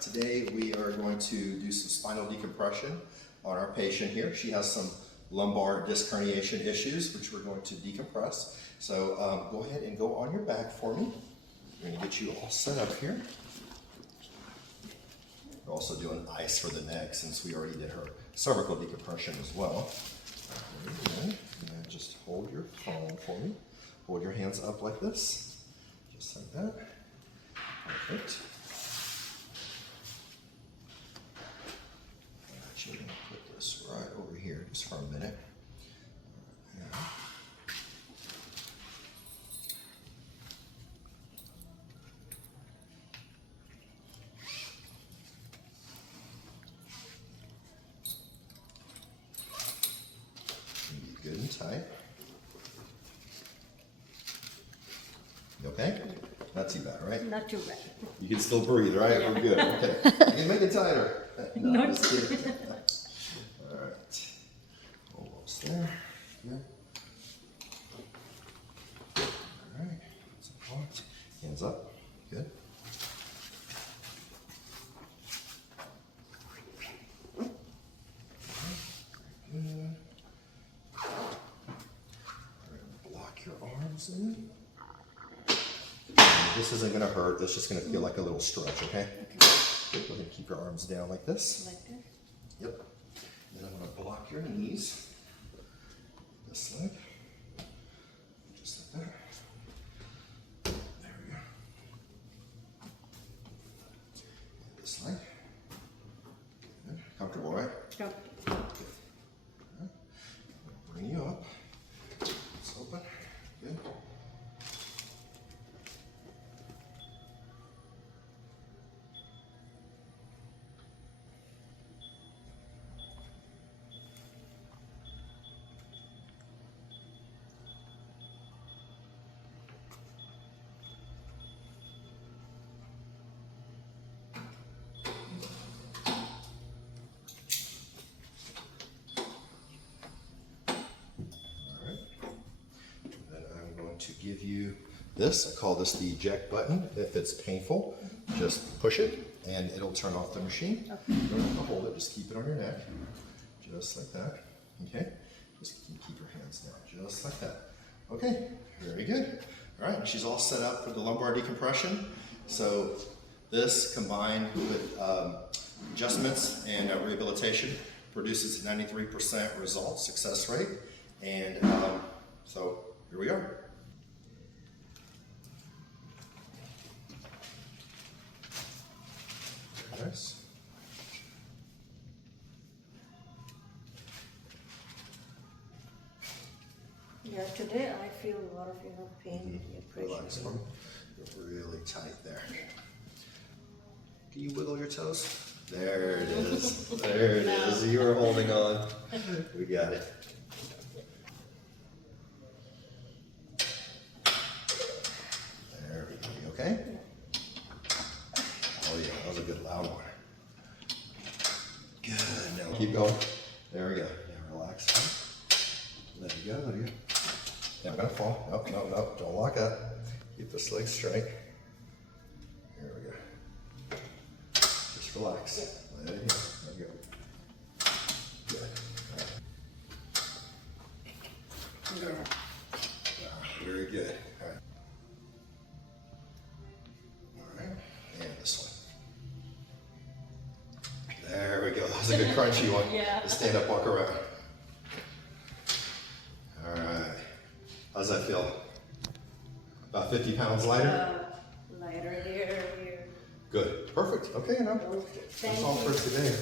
Today we are going to do some spinal decompression on our patient here. She has some lumbar disc herniation issues, which we're going to decompress. So go ahead and go on your back for me. We're going to get you all set up here. We're also doing ice for the neck since we already did her cervical decompression as well. And just hold your phone for me. Hold your hands up like this, just like that. Perfect. Actually, I'm going to put this right over here just for a minute. Yeah. Be good and tight. You okay? Not too bad, right? Not too bad. You can still breathe, right? Yeah. We're good. Okay. You can make it tighter. No, just kidding. All right. Almost there. Good. All right. Support. Hands up. Good. Good. Block your arms in. This isn't going to hurt. It's just going to feel like a little stretch, okay? Good. Go ahead and keep your arms down like this. Like this? Yep. Then I'm going to block your knees. This leg. Just like that. There we go. This leg. Good. Comfortable, right? Yep. Good. Right. Bring you up. It's open. Good. To give you this, I call this the eject button. If it's painful, just push it and it'll turn off the machine. Okay. You don't have to hold it, just keep it on your neck. Just like that. Okay? Just keep your hands down, just like that. Okay, very good. All right, she's all set up for the lumbar decompression. So this combined with adjustments and rehabilitation produces a 93% result success rate. And so here we are. Nice. Yeah, today I feel a lot of pain. Relax for me. You're really tight there. Can you wiggle your toes? There it is. There it is. You were holding on. We got it. There we go. You okay? Oh yeah, that was a good loud one. Good. Now keep going. There we go. Now relax. Let it go. Let it go. Yeah, I'm gonna fall. Nope, nope, nope. Don't lock up. Keep this leg straight. Here we go. Just relax. Let it go. There we go. Good. All right. Yeah. Very good. All right. All right. And this one. There we go. That was a good crunchy one. Yeah. Just stand up, walk around. All right. How's that feel? About 50 pounds lighter? Lighter here. Good. Perfect. Okay, enough. Okay. That's all for today.